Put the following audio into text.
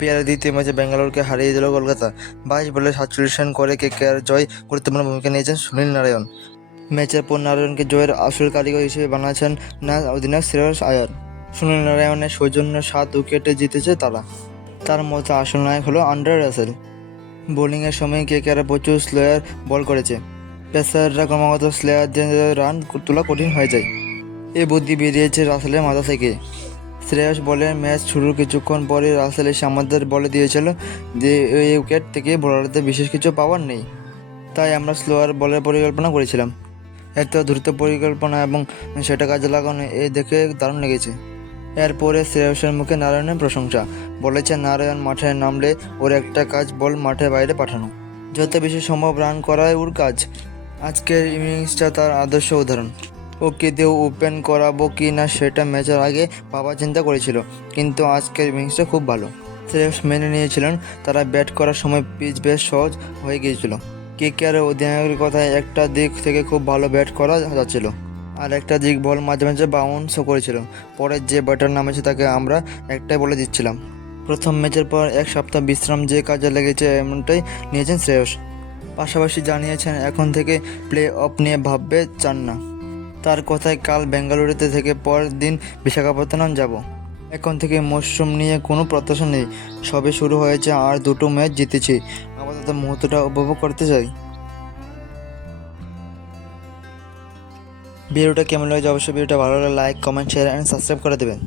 আইপিএলের দ্বিতীয় ম্যাচে বেঙ্গালুরুকে হারিয়ে দিল কলকাতা। 22 বলে 47 রান করে কেকেআর জয় গুরুত্বপূর্ণ ভূমিকা নিয়েছেন সুনীল নারায়ণ। ম্যাচের পর নারায়ণকে জয়ের আসল কারিগর হিসেবে বানাচ্ছেন না অধিনায়ক শ্রেয়স আয়ার। সুনীল নারায়ণের সৌজন্যে 7 উইকেটে জিতেছে তারা। তার মধ্যে আসল নায়ক হলো আন্দ্রে রাসেল। বোলিংয়ের সময় কেকেআর প্রচুর স্লোয়ার বল করেছে। পেসাররা ক্রমাগত স্লোয়ারদের রান তোলা কঠিন হয়ে যায়। এই বুদ্ধি বেরিয়েছে রাসেলের মাথা থেকে। শ্রেয়স বলের ম্যাচ শুরুর কিছুক্ষণ পরে রাসেল এসে আমাদের বলে দিয়েছিল যে এই উইকেট থেকে বোলারদের বিশেষ কিছু পাওয়ার নেই, তাই আমরা স্লোয়ার বলের পরিকল্পনা করেছিলাম। এত দ্রুত পরিকল্পনা এবং সেটা কাজে লাগানো দেখে দারুণ লেগেছে। এরপরে শ্রেয়সের মুখে নারায়ণের প্রশংসা। বলেছে নারায়ণ মাঠে নামলে ওর একটা কাজ বল মাঠের বাইরে পাঠানো, যত বেশি সম্ভব রান করাই ওর কাজ। আজকের ইনিংসটা তার আদর্শ উদাহরণ। ওকে দিয়ে ওপেন করাবো কি না সেটা ম্যাচের আগে বাবা চিন্তা করেছিল, কিন্তু আজকের ইনিংসটা খুব ভালো। শ্রেয়স মেনে নিয়েছিলেন তারা ব্যাট করার সময় পিচ বেশ সহজ হয়ে গিয়েছিল। কেকেআরের অধিনায়কের কথায় একটা দিক থেকে খুব ভালো ব্যাট করা যাচ্ছিল, আর একটা দিক বল মাঝে মাঝে বাউন্সও করেছিল। পরে যে ব্যাটার নামেছে তাকে আমরা একটাই বলে দিচ্ছিলাম। প্রথম ম্যাচের পর এক সপ্তাহ বিশ্রাম যে কাজে লেগেছে এমনটাই নিয়েছেন শ্রেয়স। পাশাপাশি জানিয়েছেন এখন থেকে প্লে অফ নিয়ে ভাববে চান না। তার কথায় কাল বেঙ্গালুরুতে থেকে পরের দিন বিশাখাপত্তনম যাব। এখন থেকে মরশুম নিয়ে কোনো প্রত্যাশা নেই, সবে শুরু হয়েছে আর 2টো ম্যাচ জিতেছি। আপাতত মুহূর্তটা উপভোগ করতে চাই। ভিডিওটা কেমন লাগে অবশ্যই ভিডিওটা ভালো লাগলে like, comment, share and subscribe করে দেবেন।